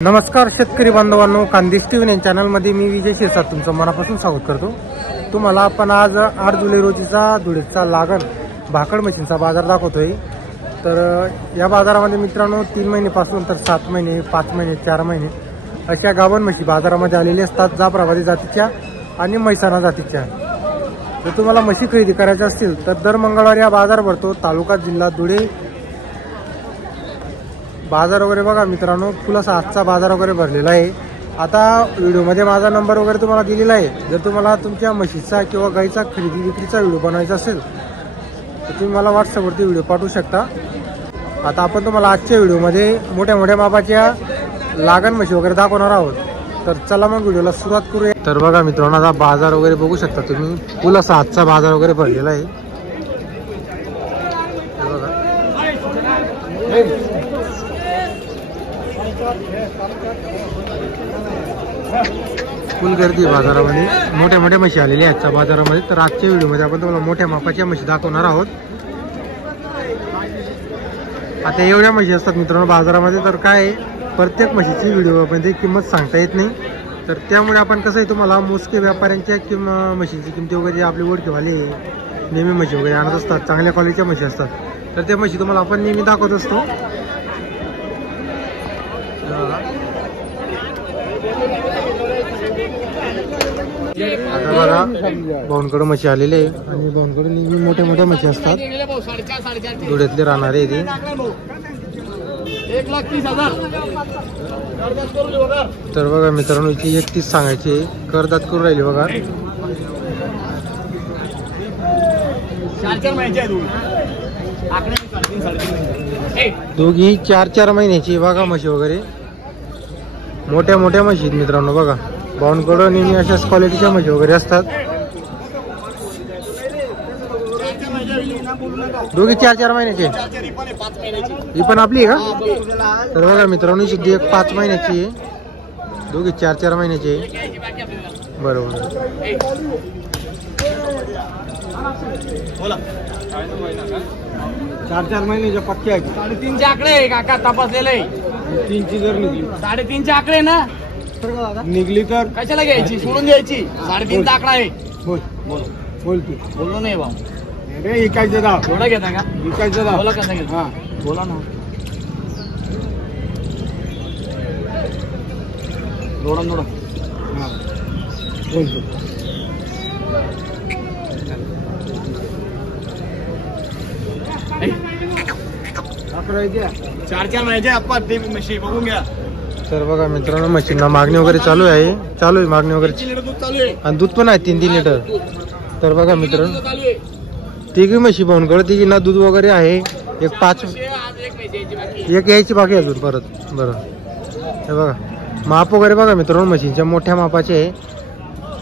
नमस्कार शेतकरी बांधवांनो, कांदिज टीव्ही चॅनलमध्ये मी विजय शिरसाट तुमचं मनापासून स्वागत करतो। तुम्हाला आपण आज 8 जुलै रोजीचा धुळेचा लागण भाकड म्हशींचा बाजार दाखवतोय। तर या बाजारामध्ये मित्रांनो 3 महिन्यापासून तर 7 महिने 5 महिने 4 महिने अशा गाभण म्हशी बाजारामध्ये आलेल्या असतात, जाफराबादी जातीच्या आणि म्हैसाणा जातीच्या। जर तुम्हाला म्हशी खरेदी करायच्या असतील तर दर मंगळवारी हा बाजार भरतो। तालुका जिल्हा धुळे। बाजार वगैरे बघा मित्रांनो, फुल असा आजचा बाजार वगैरे भरलेला आहे। आता व्हिडिओमध्ये माझा नंबर वगैरे तुम्हाला दिलेला आहे। जर तुम्हाला तुमच्या म्हशीचा किंवा गाईचा खरेदी विक्रीचा व्हिडिओ बनवायचा असेल तर तुम्ही मला व्हॉट्सअपवरती व्हिडिओ पाठवू शकता। आता आपण तुम्हाला आजच्या व्हिडिओमध्ये मोठ्या मापाच्या लागण म्हशी वगैरे दाखवणार आहोत। तर चला मग व्हिडिओला सुरुवात करूया। तर बघा मित्रांनो, आता बाजार वगैरे बघू शकता तुम्ही, फुल असा आजचा बाजार वगैरे भरलेला आहे। फुल गर्दी बाजारामध्ये, मोठ्या म्हशी आलेल्या आहेत बाजारामध्ये। तर आजच्या व्हिडिओमध्ये आपण तुम्हाला मोठ्या मापाच्या म्हशी दाखवणार आहोत। आता एवढ्या म्हशी असतात मित्रांनो बाजारामध्ये, तर काय प्रत्येक म्हशीची व्हिडिओमध्ये किंमत सांगता येत नाही। तर त्यामुळे आपण कसं आहे, तुम्हाला मोजके व्यापाऱ्यांच्या म्हशींची किमती वगैरे आपले ओळखीवाले नेहमी म्हशी वगैरे आणत असतात, चांगल्या क्वालिटीच्या म्हशी असतात, तर त्या म्हशी तुम्हाला आपण नेहमी दाखवत असतो। आता बघा भाऊंकडे म्हशी आलेले आहे आणि भाऊंकडे नेहमी मोठ्या म्हशी असतात, धुळ्यातले राहणारे ते। तर बघा मित्रांनो, याची 31 सांगायची, करदात करून राहिली बघा। दोघी 4-4 महिन्याची बघा म्हशी वगैरे, मोठ्या म्हशी आहेत मित्रांनो। बघा भाऊंकडं नेहमी अशाच क्वालिटीच्या म्हशी वगैरे असतात। दोघी 4-4 महिन्याची, ही पण आपली आहे का? तर बघा मित्रांनो, ही एक 5 महिन्याची आहे, दोघी 4-4 महिन्याची आहे। बरोबर, चार महिन्याच्या पक्के आहे। 3.5चे आकडे आहे काका, तपासलेलं आहे। 3ची जर निघली, 3.5चे आकडे ना निघली तर कशाला घ्यायची, सोडून द्यायची। 3.5चा आकडा आहे। बोल तू बोललो नाही भाऊ, अरे इकायचं दाव थोडा घेता का? इकायचं दाव बोला कसं घेता? हा बोला ना, थोडा हा बोल तू। 4-4 महिन्याचे आपण ते म्हशी बघून घ्या। तर बघा मित्रांनो, म्हशींना मागणी वगैरे चालू आहे मागणी वगैरे, दूध चालू आहे आणि दूध पण आहे 3-3 लिटर। तर बघा मित्रांनो, तिघी म्हशी भाऊंकडे, तिघींना दूध वगैरे आहे। एक 5 एक यायची बाकी अजून परत। बरं, हे बघा माप वगैरे बघा मित्रांनो, म्हशींच्या मोठ्या मापाचे आहे।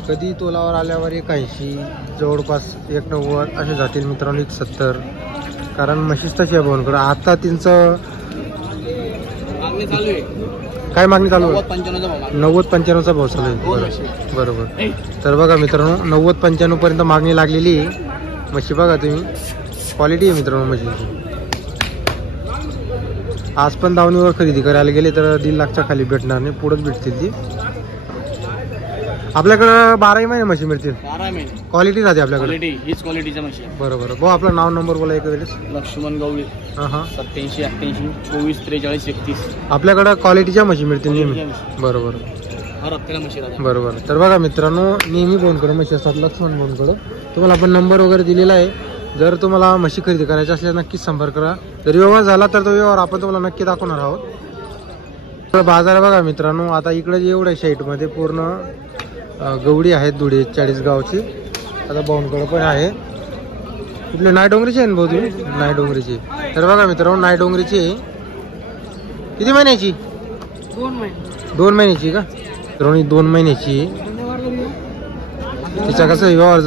कधी तोलावर आल्यावर 81 जवळपास 190 असे जातील मित्रांनो, 170, कारण म्हशीच तशी आहे भाऊंकडे। आता तिचं काय मागणी चालू आहे? 90-95चा भाव चालू आहे। बरोबर। तर बघा मित्रांनो, 90-95 पर्यंत मागणी लागलेली आहे। म्हशी बघा तुम्ही, क्वालिटी आहे मित्रांनो म्हशीची। आज पण दावणीवर खरेदी करायला गेले तर 1.5 लाखच्या खाली भेटणार नाही, पुढेच भेटतील ती। आपल्याकडे 12 महिने म्हशी मिळतील, 12 महिने क्वालिटी राहते आपल्याकडे, हीच क्वालिटीच्या म्हशी। बरोबर भाऊ, आपला नाव नंबर बोला एक वेळेस। लक्ष्मण गवळी, 87 88 24 43 31। आपल्याकडे क्वालिटीच्या म्हशी मिळतील नेहमी, बरोबर बरोबर। तर बघा मित्रांनो, नेहमी भाऊंकडे म्हशी असतात, लक्ष्मण भाऊंकडे। तुम्हाला आपण नंबर वगैरे दिलेला आहे, जर तुम्हाला म्हशी खरेदी करायची असल्यास नक्कीच संपर्क करा। जर व्यवहार झाला तर तो व्यवहार आपण तुम्हाला नक्की दाखवणार आहोत। तर बाजार बघा मित्रांनो, आता इकडे जे एवढ्या साईडमध्ये पूर्ण गवडी आहेत धुळे 40 गावची। आता भाऊंकडे पण आहे, कुठले नायडोंगरीचे आहे ना भाऊ तुम्ही? नायडोंगरीचे। तर बघा मित्रांनो, नायडोंगरीची किती महिन्याची? 2 महिन्याची का? तर 2 महिन्याची, तिचा कसं व्यवहार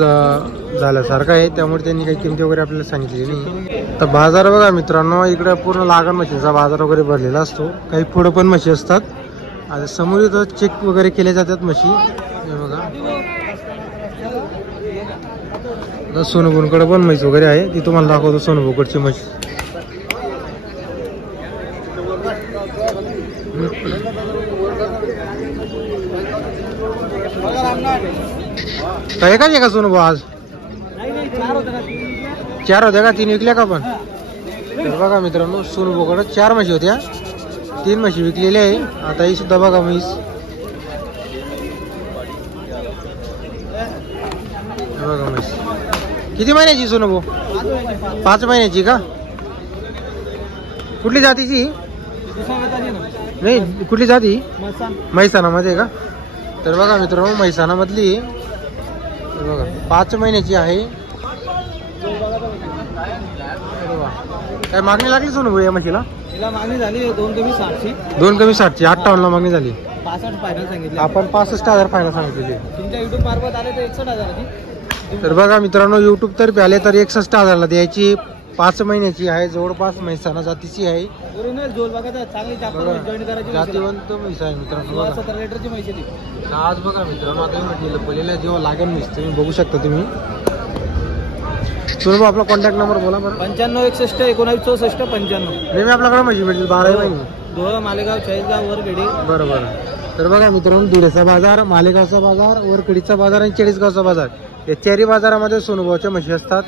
झाल्यासारखा आहे, त्यामुळे त्यांनी काही किमती वगैरे आपल्याला सांगितली नाही। तर बाजार बघा मित्रांनो, इकडे पूर्ण लागण म्हशीचा बाजार वगैरे भरलेला असतो, काही पुढं पण म्हशी असतात। आता समोर इथं चेक वगैरे केले जातात म्हशी, हे बघा। सोनूभाऊंकडे पण म्हैस वगैरे आहे, ती तुम्हाला दाखवतो सोनूभाऊकडची म्हशी। काय का सोनू भाऊ आज 4 होत्या का 3 विकल्या का पण? तर बघा मित्रांनो सोनू भाऊकडे 4 म्हशी होत्या, 3 म्हशी विकलेल्या आहे. आता ही सुद्धा बघा म्हैस. बघा म्हैस किती महिन्याची सोनू भाऊ? 5 महिन्याची का? कुठली जातीची? नाही कुठली जाती? म्हैसाणा मध्ये का? तर बघा मित्रांनो म्हैसाणा मधली बघा 5 महिन्याची आहे. काय मागणी लागली सोनू भाऊ या म्हशीला? तिला मागणी झाली 2 कमी 60ची. 2 कमी 60ची 58 ला मागणी झाली. 65 फायनल सांगितले आपण 65,000 फायनल सांगितले. तुमच्या युट्यूब मार्फत आले तर 61,000ची. तर बघा मित्रांनो युट्यूब तर्फे आले तर 61,000 ला द्यायची. 5 महिन्याची आहे, जवळपास म्हैसाणा जातीची आहे. ओरिजिनल जोल बघा तर चांगली जॉईन करायची. जातीवंत म्हैस आहे मित्रांनो. बघा 17 लिटरची म्हैस आहे ती. आज बघा मित्रांनो आता म्हटलेलं पहिलेला जेव्हा लागेल म्हैस तुम्ही बघू शकता तुम्ही. सोनू भाऊ आपला कॉन्टॅक्ट नंबर बोला बरं. 95 61 19 64 95. नेहमी आपल्याकडे म्हशी मिळतील 12 महिने. धुळं मालेगाव चाळीसगाव वरखेडी. बरोबर. तर बघा मित्रांनो धुळ्याचा बाजार, मालेगावचा बाजार, वरखेडीचा बाजार आणि चाळीसगावचा बाजार या 4 बाजारामध्ये सोनू भाऊच्या म्हशी असतात.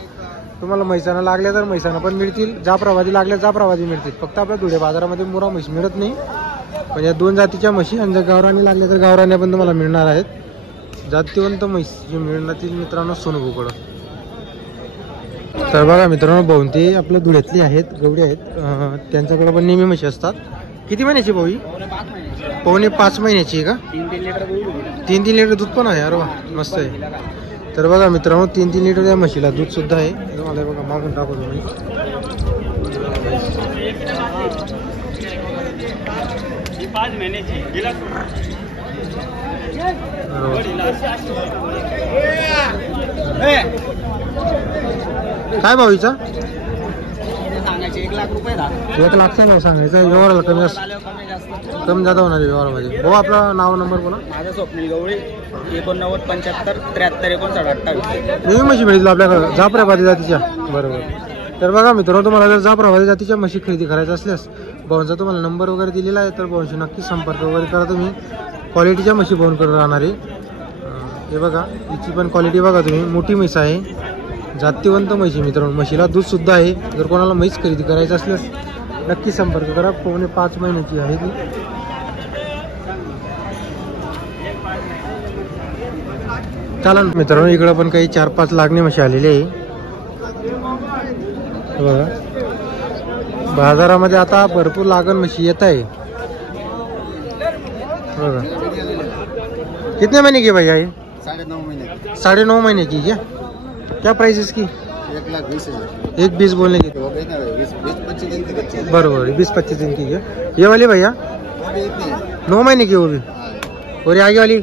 तुम्हाला म्हैसाणा लागल्या तर म्हैसाणा पण मिळतील, जाफराबादी लागल्या जाफराबादी मिळतील. फक्त आपल्या धुळे बाजारामध्ये मुरा म्हैस मिळत नाही. पण या 2 जातीच्या म्हशी आणि जर गावरानी लागल्या तर गावराण्या पण तुम्हाला मिळणार आहेत. जातीवंत म्हैस जी मिळणार मित्रांनो सोनू भाऊकडं. तर बघा मित्रांनो भाऊंती आपल्या धुळ्यातली आहेत, गवडी आहेत. त्यांच्याकडे पण नेहमी म्हशी असतात. किती महिन्याची भाऊ? 4.5 महिन्याची आहे का? 3-3 लिटर दूध पण आहे. अरे वा मस्त आहे. तर बघा मित्रांनो 3-3 लिटर या म्हशीला दूध सुद्धा आहे. तुम्हाला बघा मागून टाकू तुम्ही. 5 महिन्याची. काय भाऊ हिचा? सांगायचे 1 लाख रुपये. 1 लाखचा भाव सांगायचा. व्यवहाराला कमी कमी जादा होणार आहे व्यवहारामध्ये. भाऊ आपला नाव नंबर बोला. माझं स्वप्नील गवळी 89 75 73 59 28. नेहमी म्हशी मिळतील आपल्याकडे जाफराबादी जातीच्या. बरोबर. तर बघा मित्रांनो तुम्हाला जर जाफराबादी जातीच्या म्हशी खरेदी करायच्या असल्यास भाऊंचा तुम्हाला नंबर वगैरे दिलेला आहे तर भाऊंशी नक्की संपर्क वगैरे करा तुम्ही. क्वालिटीच्या म्हशी भाऊंकडे राहणार आहे. हे बघा हिची पण क्वालिटी बघा तुम्ही. मोठी म्हैस आहे, जातीवंत म्हशी मित्रांनो. म्हशीला दूध सुद्धा आहे. जर कोणाला म्हैस खरेदी करायचं असल्यास नक्की संपर्क करा. 4.5 महिन्याची आहे ती. चला मित्रांनो इकडं पण काही 4-5 लागणे म्हशी आलेली आहे. बघा बाजारामध्ये आता भरपूर लागण म्हशी येत आहे. बघा कितने महीने की भैया ये? 9.5 महीने. 9.5 महीने की क्या प्राइस इसकी? 1,20,000. 1,20 बोलने की. हो गई ना 20-25 दिन की बच्ची. बरोबर 20-25 दिन की है. ये वाली भैया 9 महीने की वो भी. और ये आगे वाली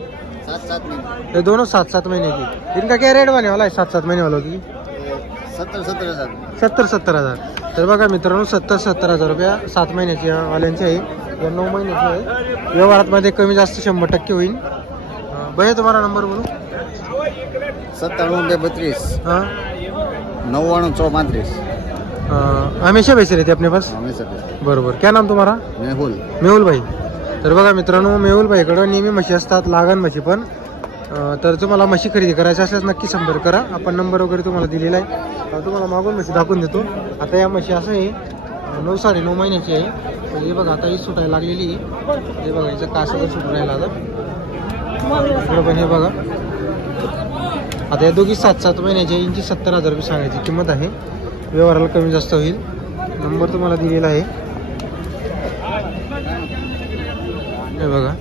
7-7 महीने. ये दोनों 7-7 महीने की. इनका क्या रेट बने वाला है 7-7 महीने वालों की? 70,000. 70,000. तर बघा मित्रांनो 70,000 रुपया 7 महिन्याच्या वाल्यांचे आहे. या 9 महिन्याचे आहे. व्यवहारात मध्ये कमी जास्त 100% होईल. भैया तुम्हारा नंबर बोलो. 97-32 हाँ 99-34. हमेशा पैसे रहते अपने पास. बरोबर. क्या नाम तुम्हारा? मेहुल भाई. तर बघा मित्रांनो मेहुल भाईकडे नेहमी म्हशी असतात, लागण म्हशी पण. तर तुम्हाला म्हशी खरेदी करायची असल्यास नक्की संपर्क करा. आपण नंबर वगैरे तुम्हाला दिलेला आहे. तुम्हाला मागून म्हशी दाखवून देतो. आता या म्हशी असं आहे 9-9.5 महिन्याची आहे. तर हे बघा आता ही सुटायला लागलेली आहे. हे बघा हिचं कासं सुटून राहिला आता. इकडं पण हे बघा आता या दोघी 7-7 महिन्याच्या. यांची 70,000 रुपये सांगायची किंमत आहे. व्यवहाराला कमी जास्त होईल. नंबर तुम्हाला दिलेला आहे. हे बघा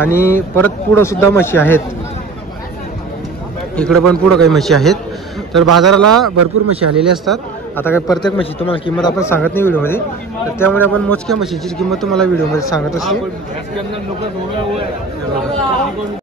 आणि परत पुढं सुद्धा म्हशी आहेत. इकडे पण पुढं काही म्हशी आहेत. तर बाजाराला भरपूर म्हशी आलेल्या असतात. आता काही प्रत्येक म्हशी तुम्हाला किंमत आपण सांगत नाही व्हिडिओमध्ये. तर त्यामुळे आपण मोजक्या म्हशीची किंमत तुम्हाला व्हिडिओमध्ये सांगत असतो.